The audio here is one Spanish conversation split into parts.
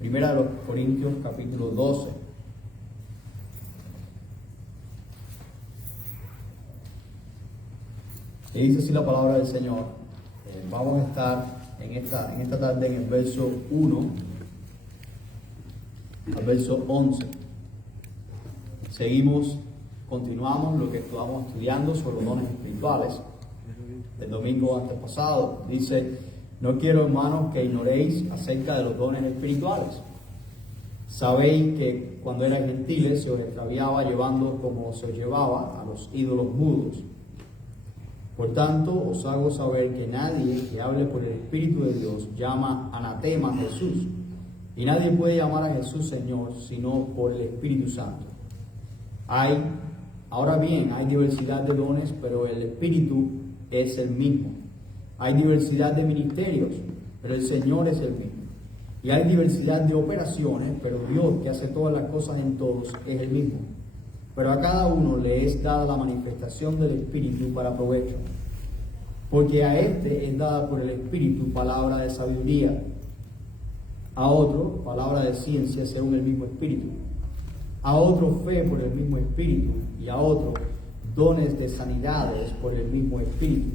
Primera de los Corintios, capítulo 12. Y dice así la palabra del Señor. Vamos a estar en esta tarde en el verso 1 al verso 11. Continuamos lo que estábamos estudiando sobre los dones espirituales. El domingo antepasado dice: no quiero, hermanos, que ignoréis acerca de los dones espirituales. Sabéis que cuando eran gentiles se os extraviaba llevando como se os llevaba a los ídolos mudos. Por tanto, os hago saber que nadie que hable por el Espíritu de Dios llama anatema a Jesús. Y nadie puede llamar a Jesús Señor sino por el Espíritu Santo. Ahora bien, hay diversidad de dones, pero el Espíritu es el mismo. Hay diversidad de ministerios, pero el Señor es el mismo. Y hay diversidad de operaciones, pero Dios, que hace todas las cosas en todos, es el mismo. Pero a cada uno le es dada la manifestación del Espíritu para provecho. Porque a este es dada por el Espíritu palabra de sabiduría, a otro palabra de ciencia según el mismo Espíritu, a otro fe por el mismo Espíritu, y a otro dones de sanidades por el mismo Espíritu,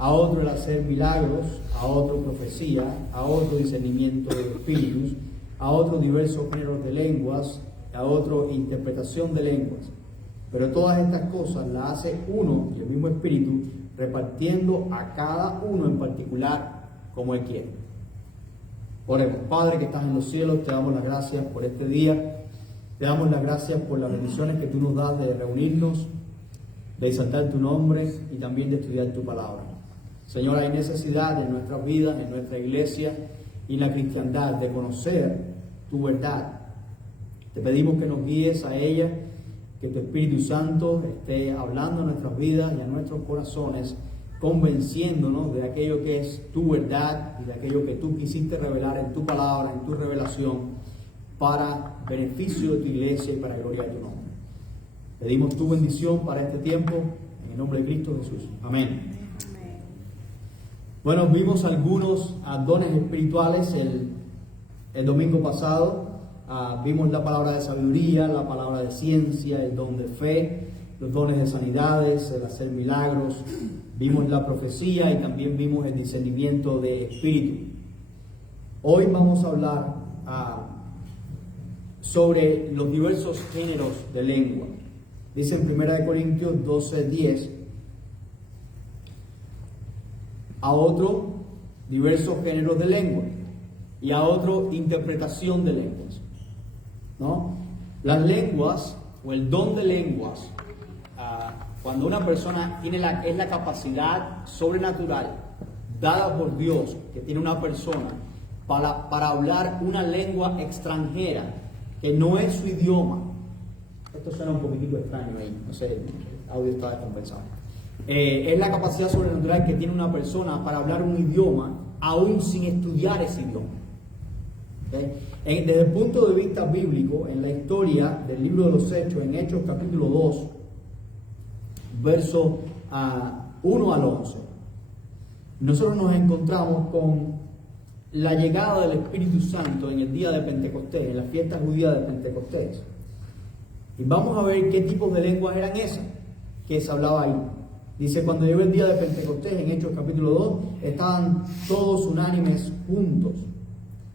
a otro el hacer milagros, a otro profecía, a otro discernimiento de espíritus, a otro diversos géneros de lenguas, a otro interpretación de lenguas. Pero todas estas cosas las hace uno y el mismo Espíritu, repartiendo a cada uno en particular como Él quiere. Oremos. Padre que estás en los cielos, te damos las gracias por este día. Te damos las gracias por las bendiciones que tú nos das de reunirnos, de exaltar tu nombre y también de estudiar tu palabra. Señor, hay necesidad en nuestras vidas, en nuestra iglesia y en la cristiandad de conocer tu verdad. Te pedimos que nos guíes a ella, que tu Espíritu Santo esté hablando en nuestras vidas y en nuestros corazones, convenciéndonos de aquello que es tu verdad y de aquello que tú quisiste revelar en tu palabra, en tu revelación, para beneficio de tu iglesia y para gloria de tu nombre. Pedimos tu bendición para este tiempo, en el nombre de Cristo Jesús. Amén. Bueno, vimos algunos dones espirituales el domingo pasado. Vimos la palabra de sabiduría, la palabra de ciencia, el don de fe, los dones de sanidades, el hacer milagros. Vimos la profecía y también vimos el discernimiento de espíritu. Hoy vamos a hablar sobre los diversos géneros de lengua. Dice en 1 Corintios 12:10: a otro diversos géneros de lengua y a otro interpretación de lenguas. ¿No? Las lenguas o el don de lenguas, cuando una persona tiene es la capacidad sobrenatural dada por Dios que tiene una persona para hablar una lengua extranjera que no es su idioma. Esto suena un poquitito extraño ahí, no sé, el audio está descompensado. Es la capacidad sobrenatural que tiene una persona para hablar un idioma aún sin estudiar ese idioma. ¿Okay? Desde el punto de vista bíblico, en la historia del libro de los Hechos, en Hechos capítulo 2, verso 1 al 11, nosotros nos encontramos con la llegada del Espíritu Santo en el día de Pentecostés, en la fiesta judía de Pentecostés. Y vamos a ver qué tipos de lenguas eran esas que se hablaba ahí. Dice: cuando llegó el día de Pentecostés, en Hechos capítulo 2, estaban todos unánimes juntos.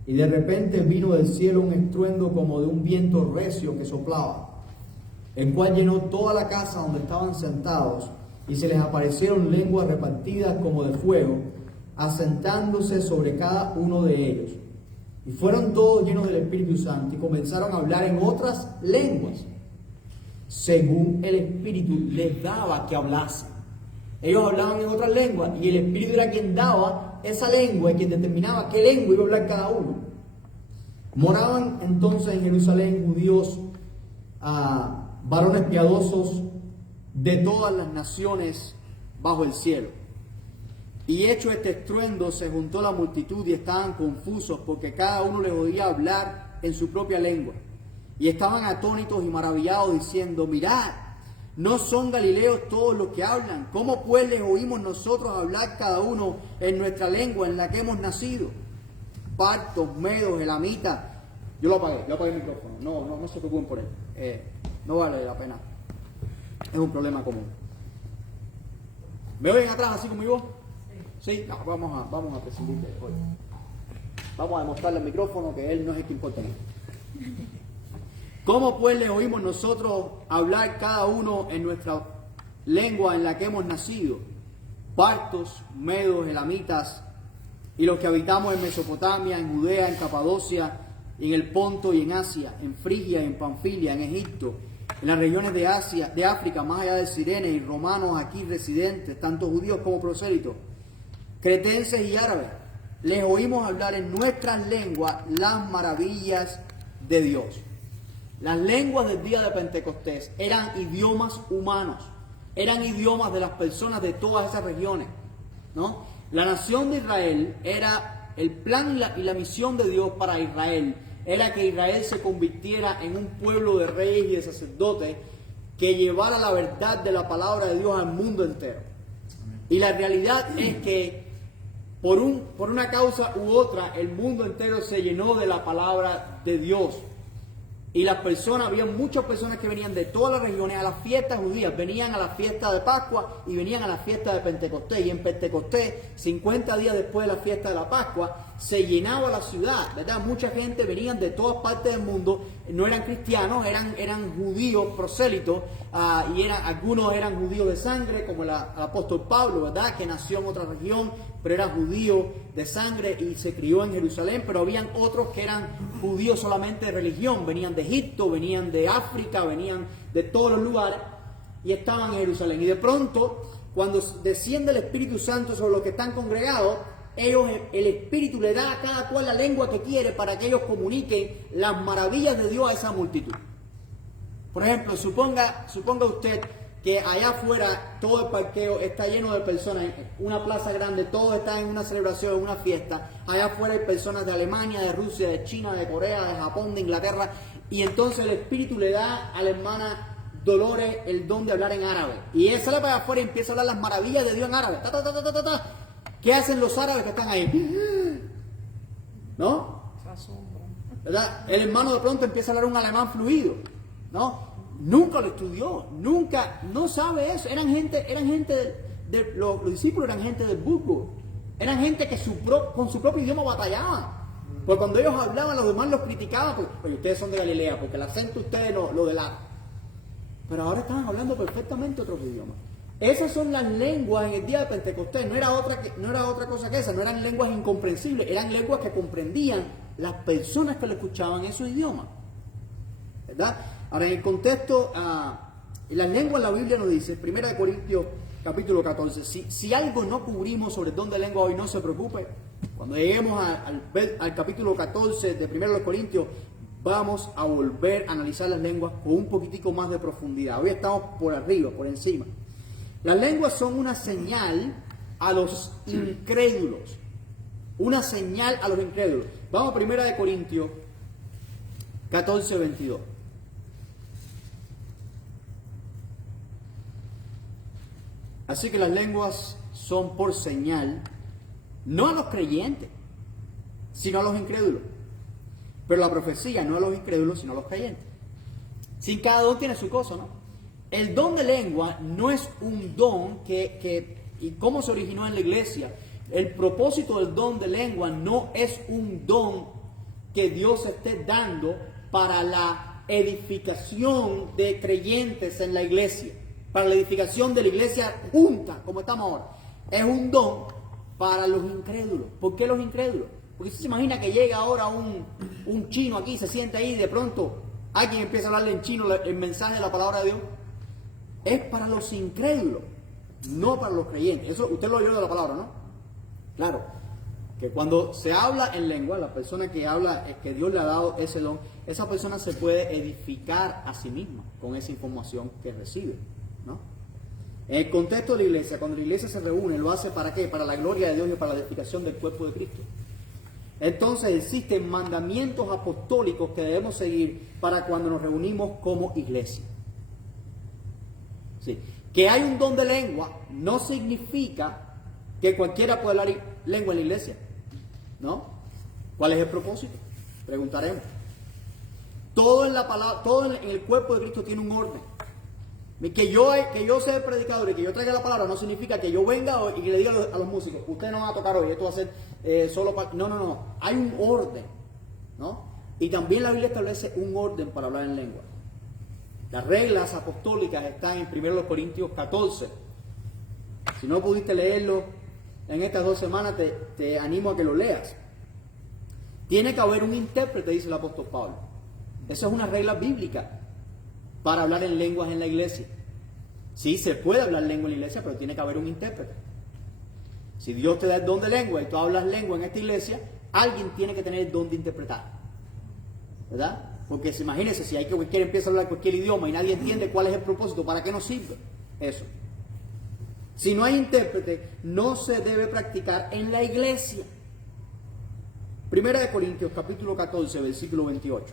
Y de repente vino del cielo un estruendo como de un viento recio que soplaba, el cual llenó toda la casa donde estaban sentados, y se les aparecieron lenguas repartidas como de fuego, asentándose sobre cada uno de ellos. Y fueron todos llenos del Espíritu Santo y comenzaron a hablar en otras lenguas, según el Espíritu les daba que hablasen. Ellos hablaban en otras lenguas y el Espíritu era quien daba esa lengua y quien determinaba qué lengua iba a hablar cada uno. Moraban entonces en Jerusalén judíos, varones piadosos de todas las naciones bajo el cielo. Y hecho este estruendo, se juntó la multitud y estaban confusos, porque cada uno les oía hablar en su propia lengua. Y estaban atónitos y maravillados, diciendo: mirad, ¿no son galileos todos los que hablan? ¿Cómo pues les oímos nosotros hablar cada uno en nuestra lengua en la que hemos nacido? Partos, medos, elamitas, Yo lo apagué el micrófono. No se preocupen por él. No vale la pena. Es un problema común. ¿Me oyen atrás así conmigo? Sí. No, vamos a prescindir de hoy. Vamos a demostrarle al micrófono que él no es el que importa. ¿Cómo pues le oímos nosotros hablar cada uno en nuestra lengua en la que hemos nacido? Partos, medos, elamitas, y los que habitamos en Mesopotamia, en Judea, en Capadocia, en el Ponto y en Asia, en Frigia y en Panfilia, en Egipto, en las regiones de Asia, de África, más allá de Cirene, y romanos aquí residentes, tanto judíos como prosélitos, cretenses y árabes, les oímos hablar en nuestras lenguas las maravillas de Dios. Las lenguas del día de Pentecostés eran idiomas humanos, eran idiomas de las personas de todas esas regiones, ¿no? La nación de Israel era el plan y la misión de Dios para Israel, era que Israel se convirtiera en un pueblo de reyes y de sacerdotes que llevara la verdad de la palabra de Dios al mundo entero. Y la realidad es que por una causa u otra, el mundo entero se llenó de la palabra de Dios. Y las personas, había muchas personas que venían de todas las regiones a las fiestas judías, venían a la fiesta de Pascua y venían a la fiesta de Pentecostés. Y en Pentecostés, 50 días después de la fiesta de la Pascua, se llenaba la ciudad, ¿verdad? Mucha gente venían de todas partes del mundo, no eran cristianos, eran judíos prosélitos, y algunos eran judíos de sangre, como el apóstol Pablo, ¿verdad? Que nació en otra región, pero era judío de sangre y se crió en Jerusalén. Pero habían otros que eran judíos solamente de religión, venían de Egipto, venían de África, venían de todos los lugares y estaban en Jerusalén. Y de pronto, cuando desciende el Espíritu Santo sobre los que están congregados, el Espíritu le da a cada cual la lengua que quiere para que ellos comuniquen las maravillas de Dios a esa multitud. Por ejemplo, suponga usted que allá afuera todo el parqueo está lleno de personas, una plaza grande, todos están en una celebración, en una fiesta. Allá afuera hay personas de Alemania, de Rusia, de China, de Corea, de Japón, de Inglaterra, y entonces el Espíritu le da a la hermana Dolores el don de hablar en árabe. Y ella sale para afuera y empieza a hablar las maravillas de Dios en árabe. ¿Qué hacen los árabes que están ahí? ¿No? ¿Verdad? El hermano de pronto empieza a hablar un alemán fluido, ¿no? Nunca lo estudió, no sabe eso. Eran gente los discípulos eran gente del burgo, eran gente que con su propio idioma batallaban. Porque cuando ellos hablaban, los demás los criticaban, porque oye, ustedes son de Galilea, porque el acento de ustedes lo delata. Pero ahora estaban hablando perfectamente otros idiomas. Esas son las lenguas en el día de Pentecostés. No era otra cosa que esa. No eran lenguas incomprensibles, eran lenguas que comprendían las personas que lo escuchaban en su idioma, ¿verdad? Ahora, en el contexto, las lenguas, la Biblia nos dice, 1 Corintios capítulo 14, si algo no cubrimos sobre el don de lengua hoy, no se preocupe. Cuando lleguemos al capítulo 14 de 1 Corintios, vamos a volver a analizar las lenguas con un poquitico más de profundidad. Hoy estamos por arriba, por encima. Las lenguas son una señal a los incrédulos. Una señal a los incrédulos. Vamos a 1 Corintios 14, 22. Así que las lenguas son por señal, no a los creyentes, sino a los incrédulos. Pero la profecía no a los incrédulos, sino a los creyentes. Si cada don tiene su cosa, ¿no? El don de lengua no es un don ¿y cómo se originó en la iglesia? El propósito del don de lengua no es un don que Dios esté dando para la edificación de creyentes en la iglesia, para la edificación de la iglesia junta, como estamos ahora. Es un don para los incrédulos. ¿Por qué los incrédulos? Porque usted se imagina que llega ahora un chino aquí, se sienta ahí y de pronto alguien empieza a hablarle en chino el mensaje de la palabra de Dios. Es para los incrédulos, no para los creyentes. Eso usted lo oyó de la palabra, ¿no? Claro, que cuando se habla en lengua, la persona que habla, es que Dios le ha dado ese don, esa persona se puede edificar a sí misma con esa información que recibe, ¿no? En el contexto de la iglesia, cuando la iglesia se reúne, ¿lo hace para qué? Para la gloria de Dios y para la edificación del cuerpo de Cristo. Entonces existen mandamientos apostólicos que debemos seguir para cuando nos reunimos como iglesia. Sí. Que hay un don de lengua no significa que cualquiera pueda hablar lengua en la iglesia, ¿no? ¿Cuál es el propósito? Preguntaremos. Todo en la palabra, todo en el cuerpo de Cristo tiene un orden. Que yo sea el predicador y que yo traiga la palabra no significa que yo venga y que le diga a los músicos, ustedes no van a tocar hoy, esto va a ser solo para... No. Hay un orden, ¿no? Y también la Biblia establece un orden para hablar en lengua. Las reglas apostólicas están en 1 Corintios 14. Si no pudiste leerlo en estas 2 semanas, te animo a que lo leas. Tiene que haber un intérprete, dice el apóstol Pablo. Esa es una regla bíblica para hablar en lenguas en la iglesia. Sí, se puede hablar lengua en la iglesia, pero tiene que haber un intérprete. Si Dios te da el don de lengua y tú hablas lengua en esta iglesia, alguien tiene que tener el don de interpretar. ¿Verdad? Porque imagínense, si hay que cualquiera empieza a hablar cualquier idioma y nadie entiende cuál es el propósito, ¿para qué nos sirve eso? Si no hay intérprete, no se debe practicar en la iglesia. 1 Corintios capítulo 14, versículo 28.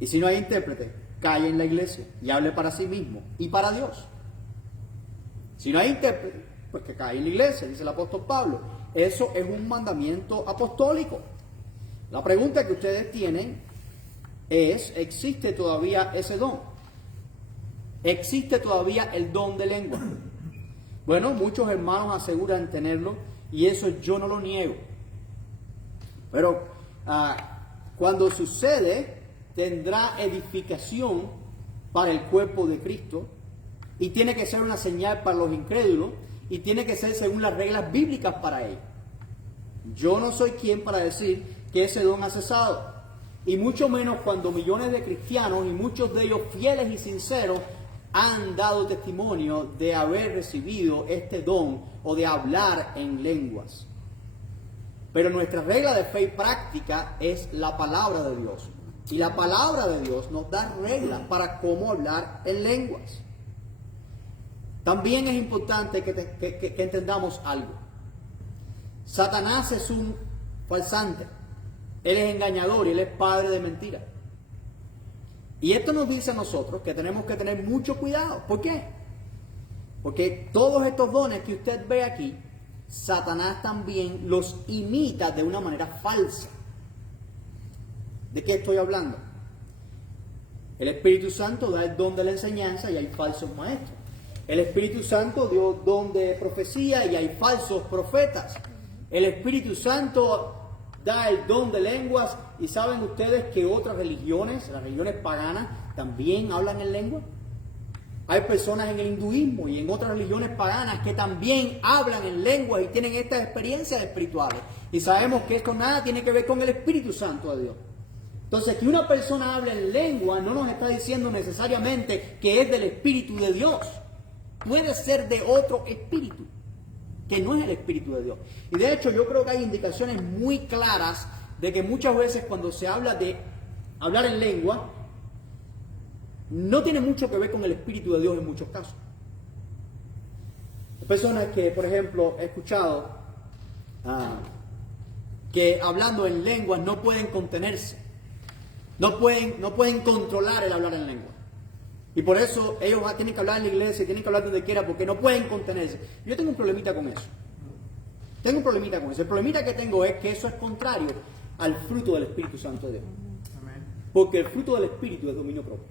Y si no hay intérprete, calle en la iglesia y hable para sí mismo y para Dios. Si no hay intérprete, pues que calle en la iglesia, dice el apóstol Pablo. Eso es un mandamiento apostólico. La pregunta que ustedes tienen es, ¿existe todavía ese don? ¿Existe todavía el don de lengua? Bueno, muchos hermanos aseguran tenerlo y eso yo no lo niego. Pero cuando sucede, tendrá edificación para el cuerpo de Cristo y tiene que ser una señal para los incrédulos y tiene que ser según las reglas bíblicas para ellos. Yo no soy quien para decir que ese don ha cesado, y mucho menos cuando millones de cristianos y muchos de ellos fieles y sinceros han dado testimonio de haber recibido este don o de hablar en lenguas. Pero nuestra regla de fe y práctica es la palabra de Dios. Y la palabra de Dios nos da reglas para cómo hablar en lenguas. También es importante que entendamos algo. Satanás es un falsante. Él es engañador y él es padre de mentira. Y esto nos dice a nosotros que tenemos que tener mucho cuidado. ¿Por qué? Porque todos estos dones que usted ve aquí, Satanás también los imita de una manera falsa. ¿De qué estoy hablando? El Espíritu Santo da el don de la enseñanza y hay falsos maestros. El Espíritu Santo dio don de profecía y hay falsos profetas. El Espíritu Santo da el don de lenguas y ¿saben ustedes que otras religiones, las religiones paganas, también hablan en lengua? Hay personas en el hinduismo y en otras religiones paganas que también hablan en lenguas y tienen estas experiencias espirituales. Y sabemos que esto nada tiene que ver con el Espíritu Santo de Dios. Entonces, que una persona hable en lengua no nos está diciendo necesariamente que es del Espíritu de Dios. Puede ser de otro espíritu, que no es el Espíritu de Dios. Y de hecho, yo creo que hay indicaciones muy claras de que muchas veces cuando se habla de hablar en lengua, no tiene mucho que ver con el Espíritu de Dios en muchos casos. Hay personas que, por ejemplo, he escuchado que hablando en lenguas no pueden contenerse. No pueden controlar el hablar en lengua. Y por eso ellos tienen que hablar en la iglesia, tienen que hablar donde quiera, porque no pueden contenerse. Yo tengo un problemita con eso. El problemita que tengo es que eso es contrario al fruto del Espíritu Santo de Dios. Porque el fruto del Espíritu es dominio propio.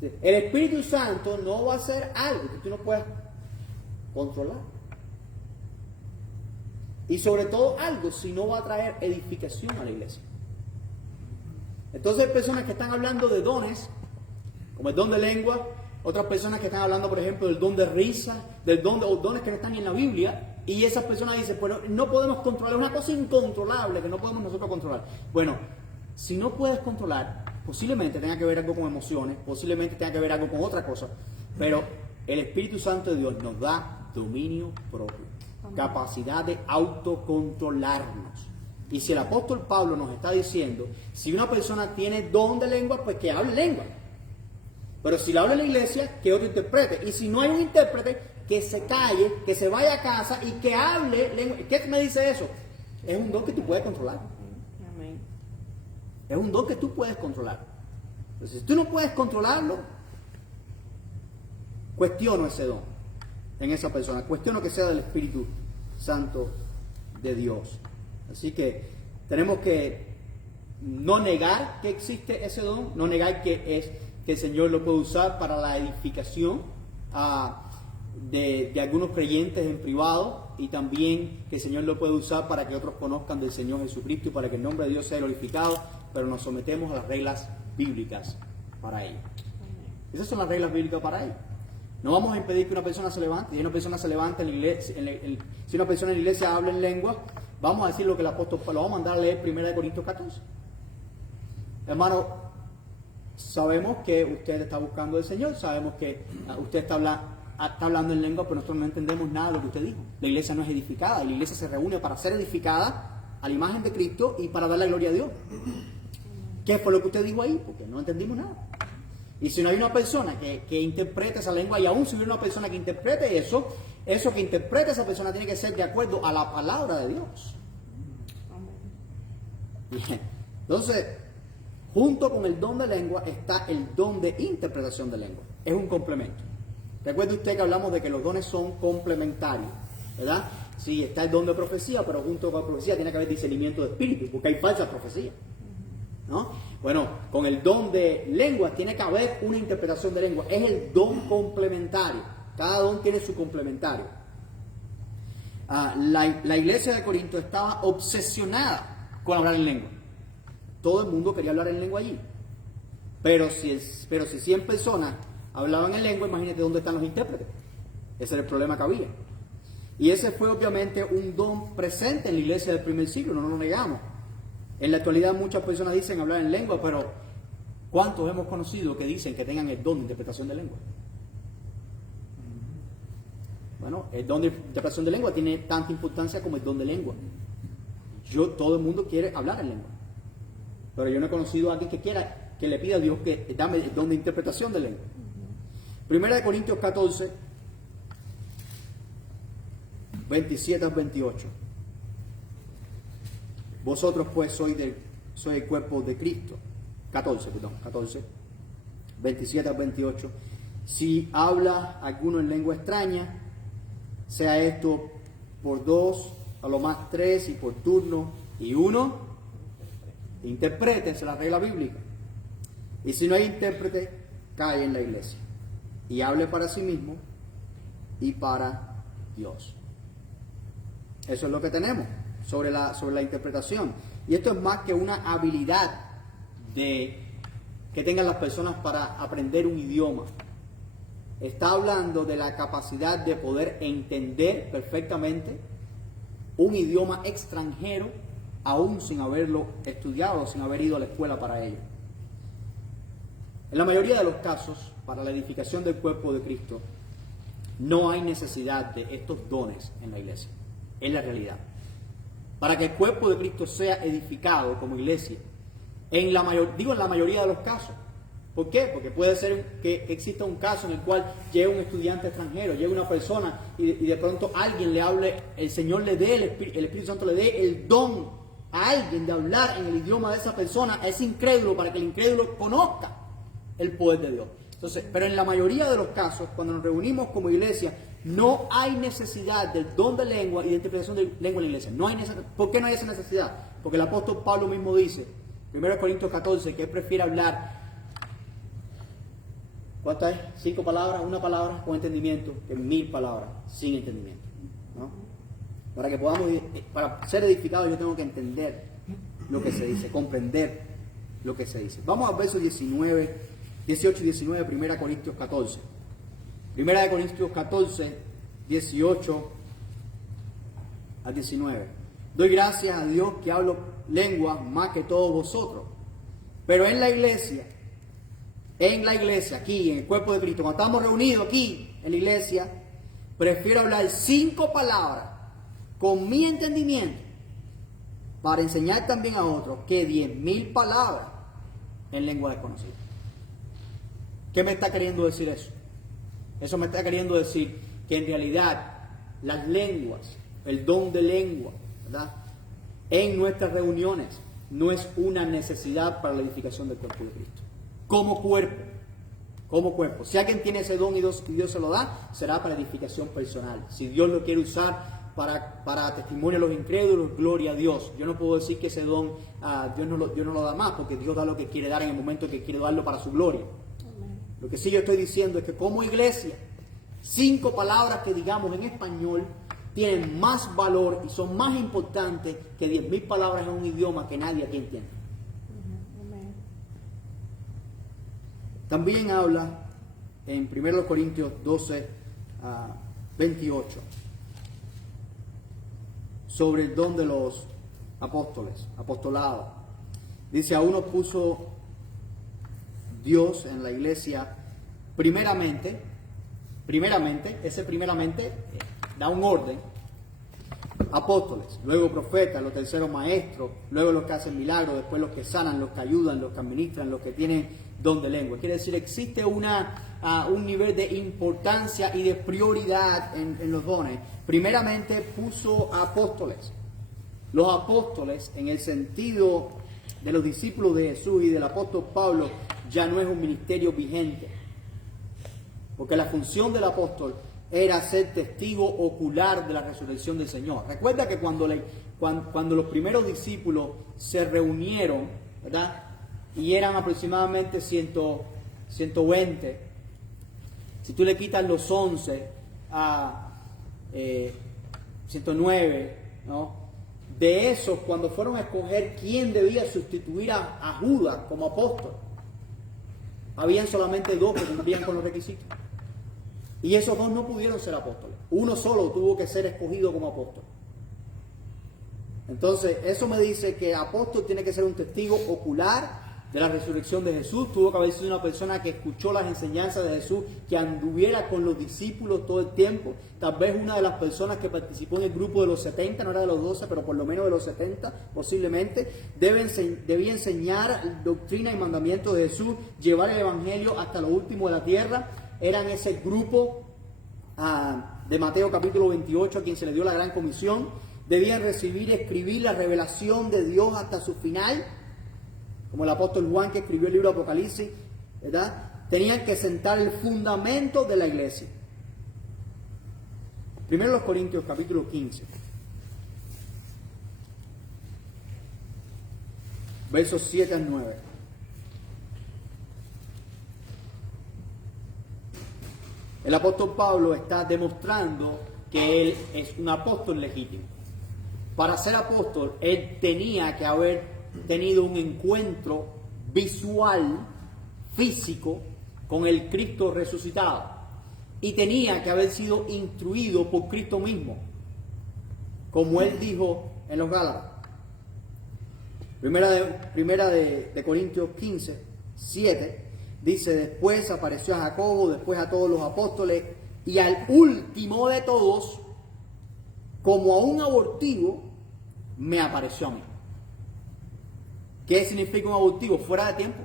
El Espíritu Santo no va a hacer algo que tú no puedas controlar. Y sobre todo algo si no va a traer edificación a la iglesia. Entonces hay personas que están hablando de dones, como el don de lengua, otras personas que están hablando, por ejemplo, del don de risa, del don de los dones que no están ni en la Biblia, y esas personas dicen, pues no podemos controlar, es una cosa incontrolable que no podemos nosotros controlar. Bueno, si no puedes controlar, posiblemente tenga que ver algo con emociones, posiblemente tenga que ver algo con otra cosa, pero el Espíritu Santo de Dios nos da dominio propio, capacidad de autocontrolarnos. Y si el apóstol Pablo nos está diciendo, si una persona tiene don de lengua, pues que hable lengua. Pero si la habla en la iglesia, que otro interprete. Y si no hay un intérprete, que se calle, que se vaya a casa y que hable lengua. ¿Qué me dice eso? Es un don que tú puedes controlar. Amén. Es un don que tú puedes controlar. Entonces, si tú no puedes controlarlo, cuestiono ese don en esa persona. Cuestiono que sea del Espíritu Santo de Dios. Así que tenemos que no negar que existe ese don, no negar que el Señor lo puede usar para la edificación de algunos creyentes en privado, y también que el Señor lo puede usar para que otros conozcan del Señor Jesucristo y para que el nombre de Dios sea glorificado, pero nos sometemos a las reglas bíblicas para ello. Esas son las reglas bíblicas para ello. No vamos a impedir que una persona se levante. Si una persona se levanta en la iglesia, si una persona en la iglesia habla en lengua, vamos a decir lo que el apóstol Pablo, vamos a mandar a leer 1 Corintios 14. Hermano, sabemos que usted está buscando al Señor, sabemos que usted está hablando en lengua, pero nosotros no entendemos nada de lo que usted dijo. La iglesia no es edificada, la iglesia se reúne para ser edificada a la imagen de Cristo y para dar la gloria a Dios. ¿Qué fue lo que usted dijo ahí? Porque no entendimos nada. Y si no hay una persona que interprete esa lengua, y aún si hubiera una persona que interprete eso que interprete esa persona tiene que ser de acuerdo a la palabra de Dios. Bien. Entonces, junto con el don de lengua está el don de interpretación de lengua. Es un complemento. Recuerde usted que hablamos de que los dones son complementarios, ¿verdad? Sí, está el don de profecía, pero junto con la profecía tiene que haber discernimiento de espíritu, porque hay falsas profecías, ¿no? Bueno, con el don de lengua tiene que haber una interpretación de lengua. Es el don complementario. Cada don tiene su complementario. La iglesia de Corinto estaba obsesionada con hablar en lengua. Todo el mundo quería hablar en lengua allí. Pero si 100 personas hablaban en lengua, imagínate dónde están los intérpretes. Ese era el problema que había. Y ese fue obviamente un don presente en la iglesia del primer siglo, no lo negamos. En la actualidad muchas personas dicen hablar en lengua, pero ¿cuántos hemos conocido que dicen que tengan el don de interpretación de lengua? Bueno, el don de interpretación de lengua tiene tanta importancia como el don de lengua. Todo el mundo quiere hablar en lengua, pero yo no he conocido a alguien que le pida a Dios que dame el don de interpretación de lengua. 1 Corintios 14, 27 al 28. Vosotros pues sois el cuerpo de Cristo. 14, 27 al 28. Si habla alguno en lengua extraña, sea esto por 2, a lo más 3, y por turno, y uno, interprétense la regla bíblica. Y si no hay intérprete, cae en la iglesia y hable para sí mismo y para Dios. Eso es lo que tenemos sobre la interpretación. Y esto es más que una habilidad que tengan las personas para aprender un idioma. Está hablando de la capacidad de poder entender perfectamente un idioma extranjero, aún sin haberlo estudiado, sin haber ido a la escuela para ello. En la mayoría de los casos, para la edificación del cuerpo de Cristo, no hay necesidad de estos dones en la iglesia. Es la realidad. Para que el cuerpo de Cristo sea edificado como iglesia, en la mayoría de los casos. ¿Por qué? Porque puede ser que exista un caso en el cual llegue un estudiante extranjero, llegue una persona y de pronto alguien le hable, el Señor le dé, el Espíritu Santo le dé el don a alguien de hablar en el idioma de esa persona, a ese incrédulo, para que el incrédulo conozca el poder de Dios. Entonces, pero en la mayoría de los casos, cuando nos reunimos como iglesia, no hay necesidad del don de lengua y de interpretación de lengua en la iglesia. No hay necesidad. ¿Por qué no hay esa necesidad? Porque el apóstol Pablo mismo dice, 1 Corintios 14, que él prefiere hablar, ¿cuántas es? 5 palabras, una palabra con entendimiento, que 1000 palabras sin entendimiento, ¿no? Para ser edificados yo tengo que entender lo que se dice, comprender lo que se dice. Vamos al verso 18 y 19, 1 Corintios 14. 1 Corintios 14, 18 al 19. Doy gracias a Dios que hablo lenguas más que todos vosotros. Pero en la iglesia, aquí, en el cuerpo de Cristo, cuando estamos reunidos aquí en la iglesia, prefiero hablar 5 palabras con mi entendimiento para enseñar también a otros que 10.000 palabras en lengua desconocida. ¿Qué me está queriendo decir eso? Eso me está queriendo decir que en realidad las lenguas, el don de lengua, ¿verdad?, en nuestras reuniones no es una necesidad para la edificación del cuerpo de Cristo. Como cuerpo. Si alguien tiene ese don y Dios se lo da, será para edificación personal. Si Dios lo quiere usar para testimonio a los incrédulos, gloria a Dios. Yo no puedo decir que ese don Dios no lo da más, porque Dios da lo que quiere dar en el momento que quiere darlo para su gloria. Lo que sí yo estoy diciendo es que como iglesia, 5 palabras que digamos en español tienen más valor y son más importantes que 10.000 palabras en un idioma que nadie aquí entiende. También habla en 1 Corintios 12, 28 sobre el don de los apóstoles, apostolado. Dice, a uno puso Dios en la iglesia primeramente, ese primeramente da un orden, apóstoles, luego profetas, los terceros maestros, luego los que hacen milagros, después los que sanan, los que ayudan, los que administran, los que tienen don de lengua. Quiere decir, existe un nivel de importancia y de prioridad en los dones. Primeramente puso apóstoles. Los apóstoles, en el sentido de los discípulos de Jesús y del apóstol Pablo, ya no es un ministerio vigente. Porque la función del apóstol era ser testigo ocular de la resurrección del Señor. Recuerda que cuando los primeros discípulos se reunieron, ¿verdad? Y eran aproximadamente 120. Si tú le quitas los 11 a 109, ¿no? De esos, cuando fueron a escoger quién debía sustituir a Judas como apóstol, habían solamente 2 que cumplían con los requisitos. Y esos 2 no pudieron ser apóstoles. Uno solo tuvo que ser escogido como apóstol. Entonces, eso me dice que apóstol tiene que ser un testigo ocular de la resurrección de Jesús. Tuvo que haber sido una persona que escuchó las enseñanzas de Jesús, que anduviera con los discípulos todo el tiempo. Tal vez una de las personas que participó en el grupo de los 70, no era de los 12, pero por lo menos de los 70 posiblemente, debía enseñar doctrina y mandamientos de Jesús, llevar el evangelio hasta lo último de la tierra. Eran ese grupo de Mateo capítulo 28 a quien se le dio la gran comisión. Debían recibir y escribir la revelación de Dios hasta su final, como el apóstol Juan que escribió el libro de Apocalipsis, ¿verdad? Tenían que sentar el fundamento de la iglesia. Primero los Corintios capítulo 15, versos 7 al 9. El apóstol Pablo está demostrando que él es un apóstol legítimo. Para ser apóstol, él tenía que haber tenido un encuentro visual, físico, con el Cristo resucitado. Y tenía que haber sido instruido por Cristo mismo, como él dijo en los Gálatas. Primera de Corintios 15, 7, dice, después apareció a Jacobo, después a todos los apóstoles, y al último de todos, como a un abortivo, me apareció a mí. ¿Qué significa un abortivo? Fuera de tiempo.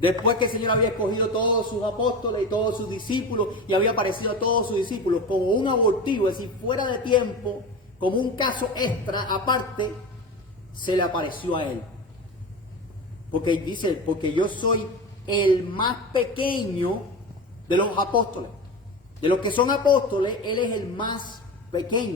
Después que el Señor había escogido todos sus apóstoles y todos sus discípulos y había aparecido a todos sus discípulos como un abortivo, es decir, fuera de tiempo, como un caso extra, aparte, se le apareció a él. Porque dice, porque yo soy el más pequeño de los apóstoles. De los que son apóstoles, él es el más pequeño.